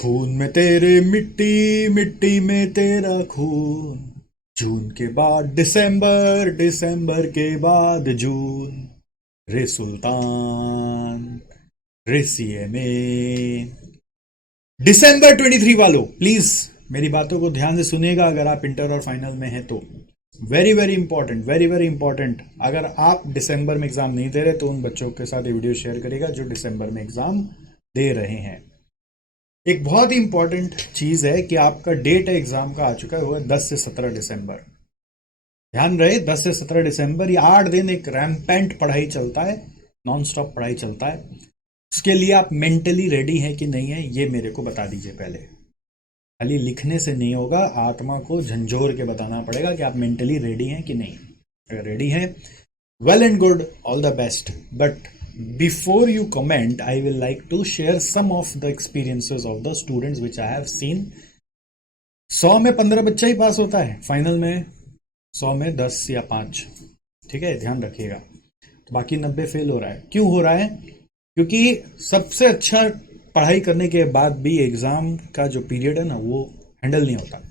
खून में तेरे मिट्टी, मिट्टी में तेरा खून। जून के बाद दिसंबर, दिसंबर के बाद जून। रे सुल्तान, रे सीएमए। दिसंबर 23 वालों, प्लीज मेरी बातों को ध्यान से सुनिएगा अगर आप इंटर और फाइनल में हैं तो। Very very important, very very important. अगर आप दिसंबर में एग्जाम नहीं दे रहे तो उन बच्चों के साथ ये वीडियो शेयर करेगा जो दिसंबर में एग्जाम दे रहे हैं। एक बहुत ही इंपॉर्टेंट चीज है कि आपका डेट है एग्जाम का आ चुका है, वो है 10 से 17 दिसंबर। ध्यान रहे, 10 से 17 दिसंबर, ये 8 दिन एक रैम्पेंट पढ़ाई चलता है, नॉन स्टॉप पढ़ाई चलता है। उसके लिए आप मेंटली रेडी हैं कि नहीं है, ये मेरे को बता दीजिए पहले। खाली लिखने से नहीं होगा, आत्मा को झंझोर के बताना पड़ेगा कि आप मेंटली रेडी हैं कि नहीं। अगर रेडी हैं, well and good, all the best. But before you comment, I will like to share some of the experiences of the students which I have seen. 100 में 15 बच्चा ही पास होता है, फाइनल में 100 में 10 या 5। ठीक है, ध्यान रखिएगा। तो बाकी 90 फेल हो रहा है। क्यों हो रहा है? क्योंकि सबसे अच्छा पढ़ाई करने के बाद भी एग्जाम का जो पीरियड है ना, वो हैंडल नहीं होता।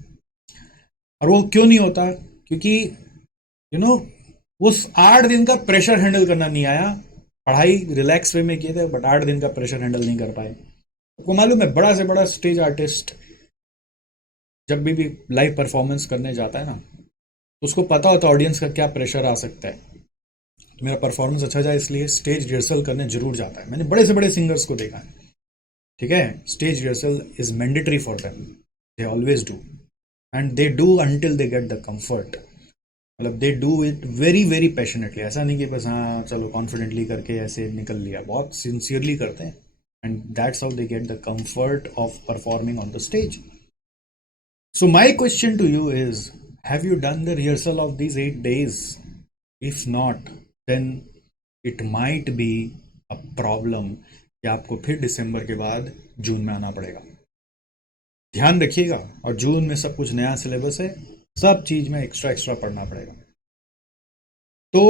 और वो क्यों नहीं होता? क्योंकि यू नो उस 8 दिन का प्रेशर हैंडल करना नहीं आया। पढ़ाई रिलैक्स वे में किए थे, बट 8 दिन का प्रेशर हैंडल नहीं कर पाए। आपको मालूम है, बड़ा से बड़ा स्टेज आर्टिस्ट जब भी लाइव परफॉर्मेंस करने जाता है ना, तो उसको पता होता है ऑडियंस का क्या प्रेशर आ सकता है। तो मेरा परफॉर्मेंस अच्छा जाए इसलिए स्टेज रिहर्सल करने जरूर जाता है। मैंने बड़े से बड़े सिंगर्स को देखा है। ठीक है, stage rehearsal is mandatory for them, they always do, and they do until they get the comfort. मतलब they do it very very passionately. ऐसा नहीं कि बस हाँ चलो कॉन्फिडेंटली करके ऐसे निकल लिया, बहुत सिंसियरली करते हैं। And that's how they get the comfort of performing on the stage. So my question to you is, have you done the rehearsal of these 8 days? If not, then it might be a problem कि आपको फिर दिसंबर के बाद जून में आना पड़ेगा। ध्यान रखिएगा। और जून में सब कुछ नया सिलेबस है, सब चीज में एक्स्ट्रा एक्स्ट्रा पढ़ना पड़ेगा। तो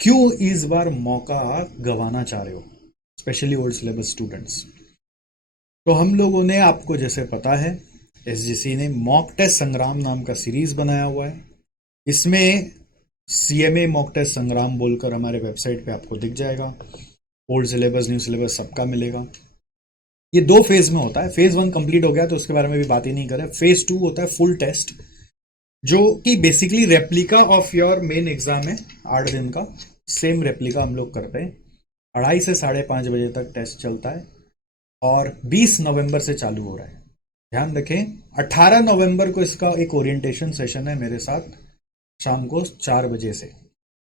क्यों इस बार मौका गंवाना चाह रहे हो, स्पेशली ओल्ड सिलेबस स्टूडेंट्स? तो हम लोगों ने, आपको जैसे पता है, एसजीसी ने मॉक टेस्ट संग्राम नाम का सीरीज बनाया हुआ है। इसमें सीएमए मॉक टेस्ट संग्राम बोलकर हमारे वेबसाइट पे आपको दिख जाएगा। ओल्ड सिलेबस, न्यू सिलेबस सबका मिलेगा। ये 2 फेज में होता है। फेज 1 कंप्लीट हो गया तो उसके बारे में भी बात ही नहीं करें। फेज 2 होता है फुल टेस्ट, जो कि basically replica of your main exam है। 8 दिन का सेम रेप्लिका हम लोग करते हैं। 2:30 से 5:30 बजे तक टेस्ट चलता है और 20 नवंबर से चालू हो रहा है। ध्यान रखें, 18 नवंबर को इसका एक ओरिएंटेशन सेशन है मेरे साथ, शाम को 4 बजे से।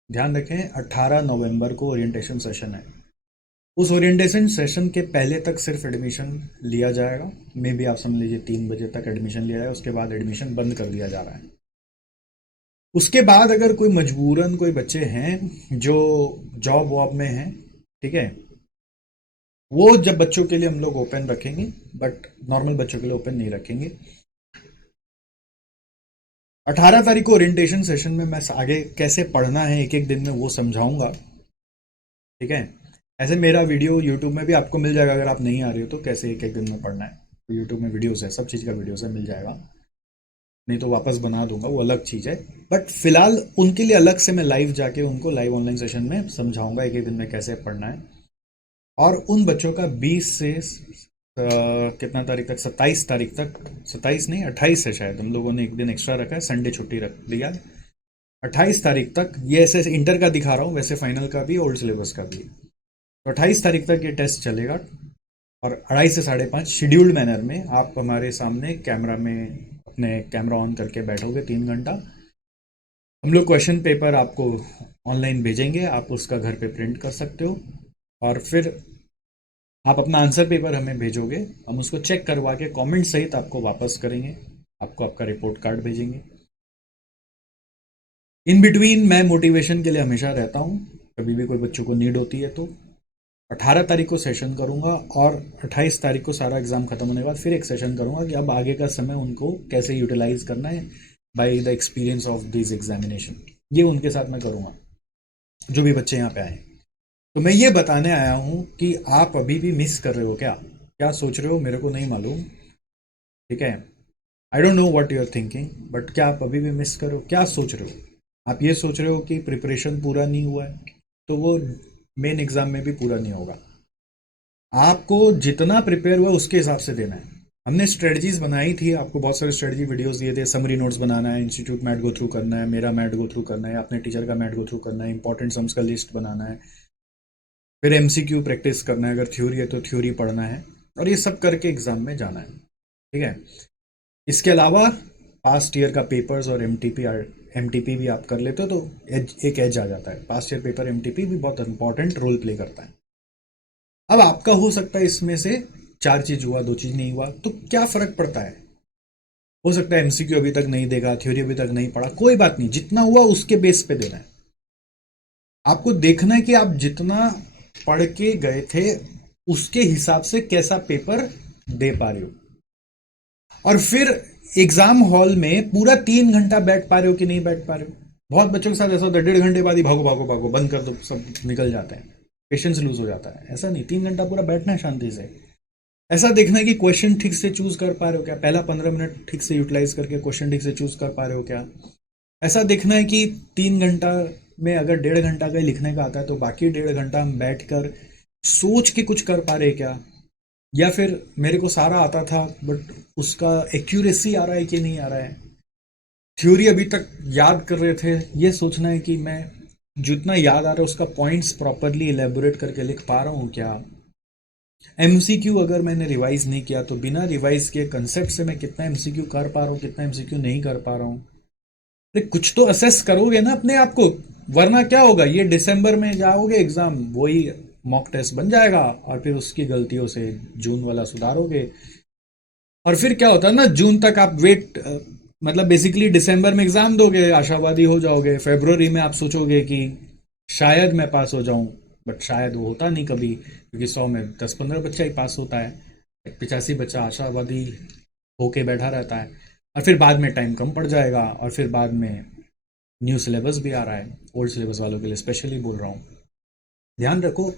ध्यान रखें, 18 नवंबर को ओरिएंटेशन सेशन है। उस ओरिएंटेशन सेशन के पहले तक सिर्फ एडमिशन लिया जाएगा। मे बी आप समझ लीजिए 3 बजे तक एडमिशन लिया जाए, उसके बाद एडमिशन बंद कर दिया जा रहा है। उसके बाद अगर कोई मजबूरन कोई बच्चे हैं जो जॉब वॉब में हैं, ठीक है, वो जब बच्चों के लिए हम लोग ओपन रखेंगे, बट नॉर्मल बच्चों के लिए ओपन नहीं रखेंगे। 18 तारीख को ओरिएंटेशन सेशन में मैं आगे कैसे पढ़ना है एक एक दिन में वो समझाऊंगा। ठीक है, ऐसे मेरा वीडियो यूट्यूब में भी आपको मिल जाएगा। अगर आप नहीं आ रहे हो तो कैसे एक एक दिन में पढ़ना है, तो यूट्यूब में वीडियोस है, सब चीज़ का वीडियोस है, मिल जाएगा। नहीं तो वापस बना दूंगा, वो अलग चीज़ है। बट फिलहाल उनके लिए अलग से मैं लाइव जाके उनको लाइव ऑनलाइन सेशन में समझाऊंगा एक एक दिन में कैसे पढ़ना है। और उन बच्चों का 20 से कितना तारीख तक, 27 तारीख तक, 27 नहीं 28 से शायद हम लोगों ने एक दिन एक्स्ट्रा रखा है, संडे छुट्टी रख दिया है। 28 तारीख तक, ये ऐसे इंटर का दिखा रहा हूँ, वैसे फाइनल का भी ओल्ड सिलेबस का भी। तो 28 तारीख तक ये टेस्ट चलेगा और 2:30 से 5:30 शेड्यूल्ड मैनर में आप हमारे सामने कैमरा में अपने कैमरा ऑन करके बैठोगे 3 घंटा। हम लोग क्वेश्चन पेपर आपको ऑनलाइन भेजेंगे, आप उसका घर पे प्रिंट कर सकते हो और फिर आप अपना आंसर पेपर हमें भेजोगे, हम उसको चेक करवा के कमेंट सहित आपको वापस करेंगे, आपको आपका रिपोर्ट कार्ड भेजेंगे। इन बिटवीन मैं मोटिवेशन के लिए हमेशा रहता हूँ, कभी भी कोई बच्चों को नीड होती है तो। 18 तारीख को सेशन करूंगा और 28 तारीख को सारा एग्जाम खत्म होने के बाद फिर एक सेशन करूंगा कि अब आगे का समय उनको कैसे यूटिलाइज करना है by the experience of this examination. ये उनके साथ मैं करूंगा, जो भी बच्चे यहाँ पे आए। तो मैं ये बताने आया हूँ कि आप अभी भी मिस कर रहे हो क्या, क्या सोच रहे हो मेरे को नहीं मालूम। ठीक है। I don't know what you are thinking, but क्या आप अभी भी मिस करो, क्या सोच रहे हो? आप ये सोच रहे हो कि प्रिपरेशन पूरा नहीं हुआ है, तो वो मेन एग्जाम में भी पूरा नहीं होगा। आपको जितना प्रिपेयर हुआ उसके हिसाब से देना है। हमने स्ट्रेटजीज बनाई थी, आपको बहुत सारे स्ट्रेटजी वीडियोस दिए थे। समरी नोट्स बनाना है, इंस्टीट्यूट मैट गो थ्रू करना है, मेरा मैट गो थ्रू करना है, अपने टीचर का मैट गो थ्रू करना है, इंपॉर्टेंट सम्स का लिस्ट बनाना है, फिर एमसीक्यू प्रैक्टिस करना है, अगर थ्योरी है तो थ्योरी पढ़ना है, और ये सब करके एग्जाम में जाना है। ठीक है। इसके अलावा पास्ट ईयर का पेपर्स और एमटीपी भी आप कर लेते हो तो एक एज आ जाता है। पास्ट ईयर पेपर एमटीपी भी बहुत इंपॉर्टेंट रोल प्ले करता है। अब आपका हो सकता है इसमें से 4 चीज हुआ, 2 चीज नहीं हुआ, तो क्या फर्क पड़ता है? हो सकता है एमसीक्यू अभी तक नहीं देगा, थ्योरी अभी तक नहीं पढ़ा, कोई बात नहीं, जितना हुआ उसके बेस पे देना है। आपको देखना है कि आप जितना पढ़ के गए थे उसके हिसाब से कैसा पेपर दे पा रहे हो, और फिर एग्जाम हॉल में पूरा 3 घंटा बैठ पा रहे हो कि नहीं बैठ पा रहे हो। बहुत बच्चों के साथ ऐसा होता है, 1.5 घंटे बाद ही भागो भागो भागो बंद कर दो, सब निकल जाते हैं, पेशेंस लूज हो जाता है। ऐसा नहीं, 3 घंटा पूरा बैठना है शांति से। ऐसा देखना है कि क्वेश्चन ठीक से चूज कर पा रहे हो क्या, पहला 15 मिनट ठीक से यूटिलाइज करके क्वेश्चन ठीक से चूज कर पा रहे हो क्या। ऐसा देखना है कि 3 घंटा में अगर 1.5 घंटा का लिखने का आता है तो बाकी 1.5 घंटा हम बैठ कर सोच के कुछ कर पा रहे क्या, या फिर मेरे को सारा आता था बट उसका एक्यूरेसी आ रहा है कि नहीं आ रहा है। थ्योरी अभी तक याद कर रहे थे, ये सोचना है कि मैं जितना याद आ रहा है उसका पॉइंट्स प्रॉपरली इलेबोरेट करके लिख पा रहा हूँ क्या। एमसीक्यू अगर मैंने रिवाइज नहीं किया तो बिना रिवाइज के कंसेप्ट से मैं कितना एमसीक्यू कर पा रहा हूँ, कितना एमसीक्यू नहीं कर पा रहा हूँ। अरे कुछ तो असेस करोगे ना अपने आप को, वरना क्या होगा, ये दिसंबर में जाओगे एग्जाम, वही मॉक टेस्ट बन जाएगा, और फिर उसकी गलतियों से जून वाला सुधारोगे। और फिर क्या होता है ना, जून तक आप वेट, मतलब बेसिकली दिसंबर में एग्जाम दोगे, आशावादी हो जाओगे, फरवरी में आप सोचोगे कि शायद मैं पास हो जाऊं, बट शायद वो होता नहीं कभी, क्योंकि 100 में 10-15 बच्चा ही पास होता है, 85 बच्चा आशावादी होके बैठा रहता है। और फिर बाद में टाइम कम पड़ जाएगा, और फिर बाद में न्यू सिलेबस भी आ रहा है, ओल्ड सिलेबस वालों के लिए स्पेशली बोल रहा हूँ। ध्यान रखो,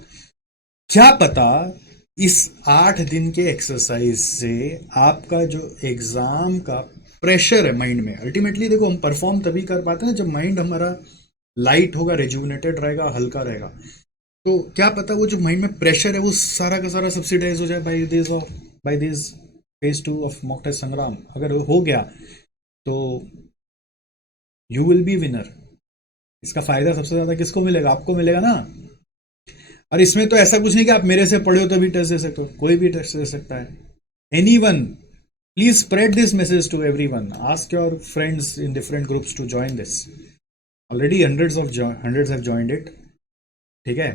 क्या पता इस 8 दिन के एक्सरसाइज से आपका जो एग्जाम का प्रेशर है माइंड में, अल्टीमेटली देखो हम परफॉर्म तभी कर पाते हैं जब माइंड हमारा लाइट होगा, रेजुविनेटेड रहेगा, हल्का रहेगा। तो क्या पता वो जो माइंड में प्रेशर है वो सारा का सारा सब्सिडाइज हो जाए by this phase 2 of mock test संग्राम। अगर हो गया तो यू विल बी विनर। इसका फायदा सबसे ज्यादा किसको मिलेगा? आपको मिलेगा ना। और इसमें तो ऐसा कुछ नहीं कि आप मेरे से पढ़े हो तभी टेस्ट दे सकते हो, कोई भी टेस्ट दे सकता है, any one. Please spread this message to every one, ask your friends in different groups to join this. Already hundreds have joined it. ठीक है,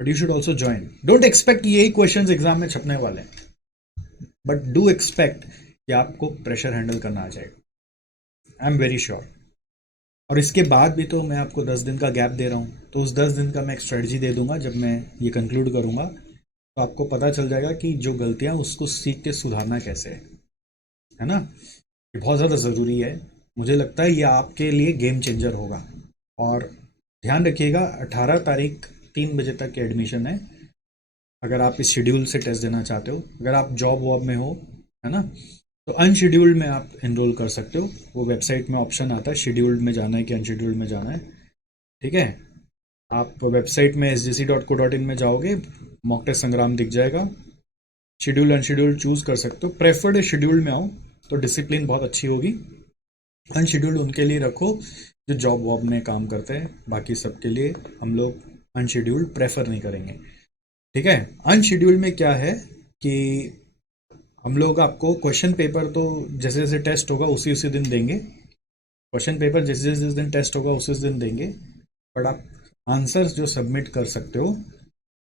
but you should also join. Don't expect यही questions exam में छपने वाले हैं, but do expect कि आपको pressure handle करना आ जाएगा, आई एम वेरी श्योर। और इसके बाद भी तो मैं आपको 10 दिन का गैप दे रहा हूँ, तो उस 10 दिन का मैं एक स्ट्रेटजी दे दूंगा। जब मैं ये कंक्लूड करूंगा तो आपको पता चल जाएगा कि जो गलतियां उसको सीख के सुधारना कैसे है ना। ये बहुत ज़्यादा ज़रूरी है, मुझे लगता है ये आपके लिए गेम चेंजर होगा। और ध्यान रखिएगा, 18 तारीख 3 बजे तक के एडमिशन है, अगर आप इस शेड्यूल से टेस्ट देना चाहते हो। अगर आप जॉब वॉब में हो, है ना, तो अनशेड्यूल्ड में आप एनरोल कर सकते हो। वो वेबसाइट में ऑप्शन आता है शेड्यूल्ड में जाना है कि अनशेड्यूल्ड में जाना है। ठीक है, आप वेबसाइट में sgc.co.in में जाओगे, मॉक टेस्ट संग्राम दिख जाएगा, शेड्यूल अनशेड्यूल्ड चूज कर सकते हो। प्रेफर्ड है शेड्यूल्ड में आओ तो डिसिप्लिन बहुत अच्छी होगी। अनशेड्यूल्ड उनके लिए रखो जो जॉब वॉब में काम करते हैं, बाकी सबके लिए हम लोग अनशेड्यूल्ड प्रेफर नहीं करेंगे। ठीक है, अनशेड्यूल्ड में क्या है कि हम लोग आपको क्वेश्चन पेपर तो जैसे जैसे टेस्ट होगा उसी उसी दिन देंगे, क्वेश्चन पेपर जैसे जैसे दिन टेस्ट होगा उसी दिन देंगे, बट आप आंसर्स जो सबमिट कर सकते हो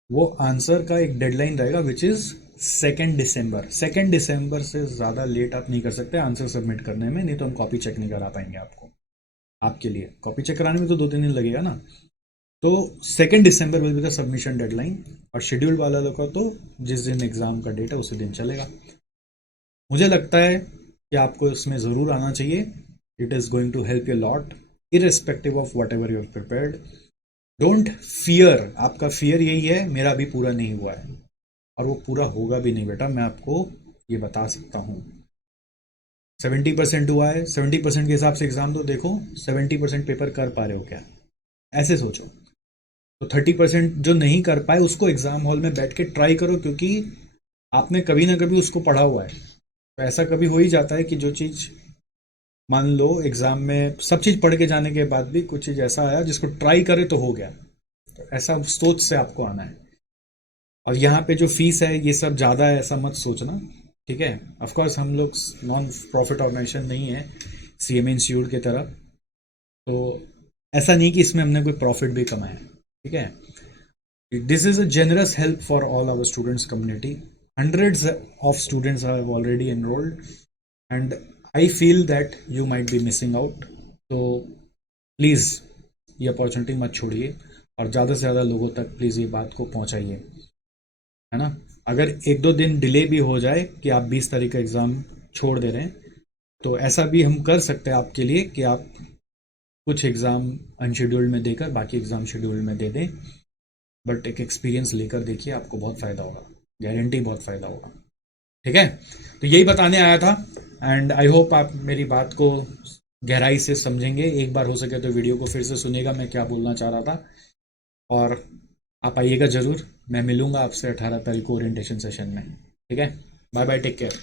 वो आंसर का एक डेडलाइन रहेगा विच इज़ 2 दिसंबर। 2 दिसंबर से ज़्यादा लेट आप नहीं कर सकते आंसर सबमिट करने में, नहीं तो हम कॉपी चेक नहीं करा पाएंगे आपको। आपके लिए कॉपी चेक कराने में तो 2-3 दिन लगेगा ना। तो 2 December will be the submission deadline, और शेड्यूल वाला लोग का तो जिस दिन एग्ज़ाम का डेट है उसी दिन चलेगा। मुझे लगता है कि आपको इसमें ज़रूर आना चाहिए। It is going to help you lot irrespective of whatever you have prepared. Don't fear, आपका फियर यही है मेरा अभी पूरा नहीं हुआ है, और वो पूरा होगा भी नहीं बेटा, मैं आपको ये बता सकता हूँ। 70% हुआ है, 70% के हिसाब से एग्जाम दो, देखो 70% पेपर कर पा रहे हो क्या, ऐसे सोचो। तो 30% जो नहीं कर पाए उसको एग्जाम हॉल में बैठ के ट्राई करो, क्योंकि आपने कभी ना कभी उसको पढ़ा हुआ है। तो ऐसा कभी हो ही जाता है कि जो चीज़, मान लो एग्जाम में सब चीज़ पढ़ के जाने के बाद भी कुछ चीज़ ऐसा आया जिसको ट्राई करे तो हो गया। तो ऐसा सोच से आपको आना है। और यहाँ पे जो फीस है ये सब ज़्यादा है ऐसा मत सोचना, ठीक है। ऑफकोर्स हम लोग नॉन प्रॉफिट ऑर्गेनाइजेशन नहीं है सीएमए इंस्टीट्यूट की तरह, तो ऐसा नहीं कि इसमें हमने कोई प्रॉफिट भी कमाया है, ठीक है। This is a generous help for all our students community. Hundreds of students have already enrolled, and I feel that you might be missing out. So please ये अपॉर्चुनिटी मत छोड़िए और ज़्यादा से ज़्यादा लोगों तक प्लीज़ ये बात को पहुँचाइए, है ना। अगर एक दो दिन डिले भी हो जाए कि आप 20 तारीख का एग्ज़ाम छोड़ दे रहे हैं, तो ऐसा भी हम कर सकते हैं आपके लिए कि आप कुछ एग्ज़ाम अनशेड्यूल्ड में देकर बाकी एग्ज़ाम शेड्यूल्ड में दे दें। बट एक एक्सपीरियंस लेकर देखिए, आपको बहुत फ़ायदा होगा, गारंटी बहुत फ़ायदा होगा, ठीक है। तो यही बताने आया था, एंड आई होप आप मेरी बात को गहराई से समझेंगे। एक बार हो सके तो वीडियो को फिर से सुनेगा मैं क्या बोलना चाह रहा था, और आप आइएगा ज़रूर। मैं मिलूंगा आपसे 18 तारीख को ओरिएंटेशन सेशन में, ठीक है। Bye bye, take care.